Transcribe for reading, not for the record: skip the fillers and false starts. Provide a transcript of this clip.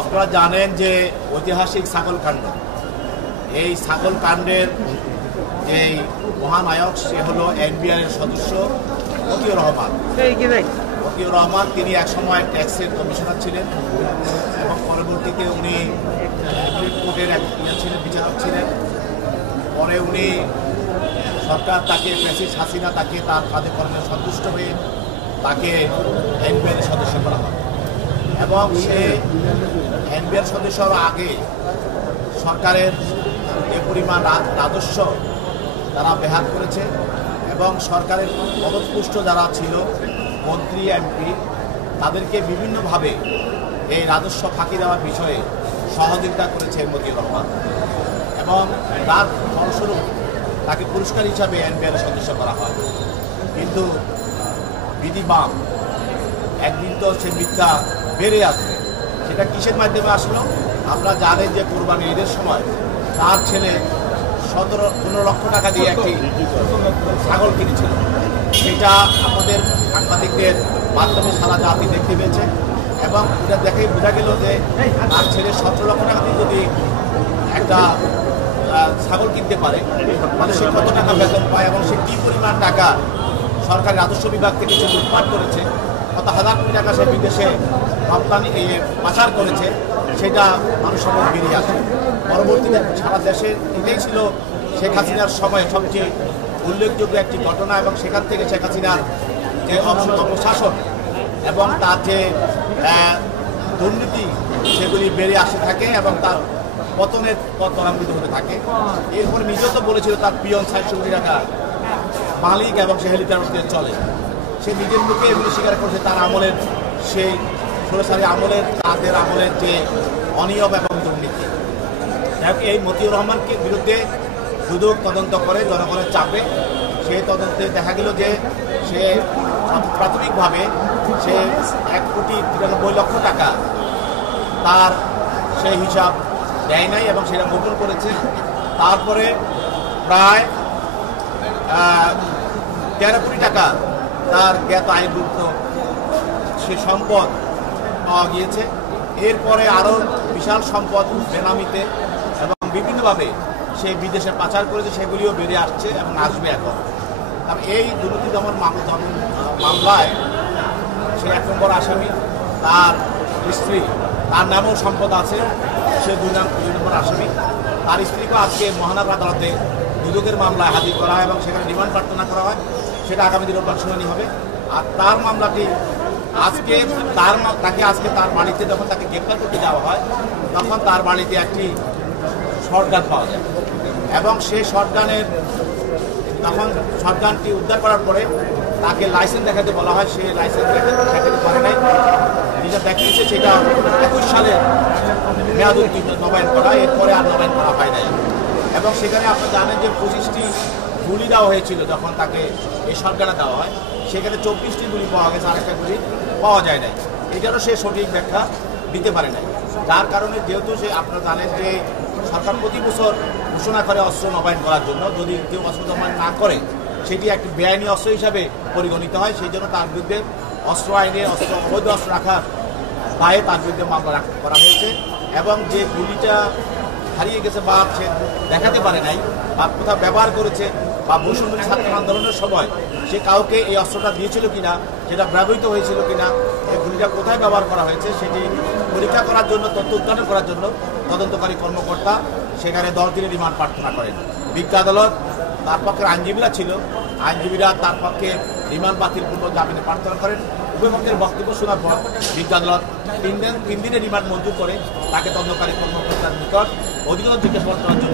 আপনারা জানেন যে ঐতিহাসিক ছাগলকাণ্ড, এই ছাগলকাণ্ডের যে মহানায়ক সে হলো এনবিআর এর সদস্য মতিউর রহমান। মতিউর রহমান তিনি একসময় ট্যাক্সের কমিশনার ছিলেন এবং পরবর্তীতে উনি কোর্টের এক ছিলেন, বিচারক ছিলেন। পরে উনি সরকার তাকে ফ্যাসিস্ট হাসিনা তাকে তার কাজে কর্মে সন্তুষ্ট হয়ে তাকে এনবিআর এর সদস্য করা হয় এবং সে এনবিআর সদস্য হওয়ার আগে সরকারের যে পরিমাণ রাজস্ব তারা বেহাত করেছে এবং সরকারের পদপুষ্ট যারা ছিল মন্ত্রী এমপি তাদেরকে বিভিন্নভাবে এই রাজস্ব ফাঁকি দেওয়ার বিষয়ে সহযোগিতা করেছে মতিউর রহমান এবং তার ফলস্বরূপ তাকে পুরস্কার হিসাবে এনবিআর সদস্য করা হয়। কিন্তু বিধি বাম একদিন তো সে মিথ্যা বেড়ে আসবে। সেটা কিসের মাধ্যমে আসলো? আপনারা জানেন যে কোরবানি ঈদের সময় তার ছেলে 15 লক্ষ টাকা দিয়ে একটি ছাগল কিনেছিল। সেটা আমাদের সাংবাদিকদের মাধ্যমে সারা জাতি দেখতে পেয়েছে এবং এটা দেখে বোঝা গেল যে তার ছেলে 17 লক্ষ টাকা দিয়ে যদি একটা ছাগল কিনতে পারে তাহলে সে কত টাকা বেতন পায় এবং সে কী পরিমাণ টাকা সরকারি রাজস্ব বিভাগ থেকে সে লুটপাট করেছে, কত হাজার কোটি টাকা সে বিদেশে রপ্তানি পাচার করেছে, সেটা মানুষের মধ্যে বেরিয়ে আসে। পরবর্তীতে সারা দেশে এটাই ছিল শেখ হাসিনার সময় সবচেয়ে উল্লেখযোগ্য একটি ঘটনা এবং সেখান থেকে শেখ হাসিনার যে অপশাসন এবং তার যে দুর্নীতি সেগুলি বেরিয়ে আসতে থাকে এবং তার পতনের পথ ত্বরান্বিত হতে থাকে। এরপরে নিজেও তো বলেছিল তার পিয়ন 60 কোটি টাকা মালিক এবং সে হেলিকপ্টার চলে। সে নিজের মুখে এগুলি স্বীকার করেছে তার আমলের সেই সরাসরি আমলের তাদের আমলের যে অনিয়ম এবং দুর্নীতি। এই মতিউর রহমানকে বিরুদ্ধে দুদক তদন্ত করে জনগণের চাপে সেই তদন্তে দেখা গেল যে সে প্রাথমিকভাবে সে 1,93,00,000 টাকা তার সেই হিসাব দেয় নাই এবং সেটা গোপন করেছে। তারপরে প্রায় 13 কোটি টাকা তার জ্ঞাত আয়বৃত্ত সে সম্পদ পাওয়া গিয়েছে। এরপরে আরও বিশাল সম্পদ বেনামিতে এবং বিভিন্নভাবে সে বিদেশে পাচার করেছে, সেগুলিও বেরিয়ে আসছে এবং আসবে এখন। এই দুর্নীতি দমন মামলায় সে 1 নম্বর আসামি, তার স্ত্রী, তার নামেও সম্পদ আছে, সে 2 নম্বর আসামি। তার স্ত্রীকেও আজকে মহানগর আদালতে দুদকের মামলায় হাজির করা হয় এবং সেখানে রিমান্ড প্রার্থনা করা হয়। সেটা আগামী দিন রোববার শুনানি হবে। আর তার মামলাটি আজকে তাকে আজকে তার বাড়িতে যখন তাকে গ্রেপ্তার করতে যাওয়া হয় তখন তার বাড়িতে একটি শর্টগান পাওয়া যায় এবং সেই শর্টগানের তখন শর্টগানটি উদ্ধার করার পরে তাকে লাইসেন্স দেখাতে বলা হয়। সে লাইসেন্স দেখাতে পারে নাই, যেটা দেখিয়েছে সেটা 21 সালের মেয়াদ উত্তীর্ণ নবায়ন করা, এরপরে আর নবায়ন করা হয় নাই। এবং সেখানে আপনারা জানেন যে 25টি গুলি দেওয়া হয়েছিল যখন তাকে এই শর্টগানে দেওয়া হয়, সেখানে 24টি গুলি পাওয়া গেছে, আরেকটা গুলি পাওয়া যায় নাই। এটারও সে সঠিক ব্যাখ্যা দিতে পারে নাই। যার কারণে যেহেতু সে আপনারা জানেন যে সরকার প্রতি বছর ঘোষণা করে অস্ত্র নবায়ন করার জন্য, যদি কেউ অস্ত্র নবায়ন না করে সেটি একটি বেআইনি অস্ত্র হিসাবে পরিগণিত হয়। সেই জন্য তার বিরুদ্ধে অস্ত্র আইনে অবৈধ অস্ত্র রাখার দায়ে তার বিরুদ্ধে মামলা করা হয়েছে এবং যে গুলিটা হারিয়ে গেছে বা সে দেখাতে পারে নাই বা কোথাও ব্যবহার করেছে বা বৈষম্য ছাত্র আন্দোলনের সময় সে কাউকে এই অস্ত্রটা দিয়েছিল কিনা, সেটা ব্যবহৃত হয়েছিল কিনা, এই গুলিটা কোথায় ব্যবহার করা হয়েছে সেটি পরীক্ষা করার জন্য, তথ্য উদ্ঘাটন করার জন্য তদন্তকারী কর্মকর্তা সেখানে 10 দিনের রিমান্ড প্রার্থনা করেন। বিজ্ঞ আদালত তার পক্ষের আইনজীবীরা ছিল, আইনজীবীরা তার পক্ষে রিমান্ড বাতিলপূর্বক জামিনে প্রার্থনা করেন। উভয় পক্ষের বক্তব্য শোনার পর বিজ্ঞ আদালত 3 দিনের রিমান্ড মঞ্জুর করে তাকে তদন্তকারী কর্মকর্তার নিকট অধিকতর জিজ্ঞাসাবাদ করার জন্য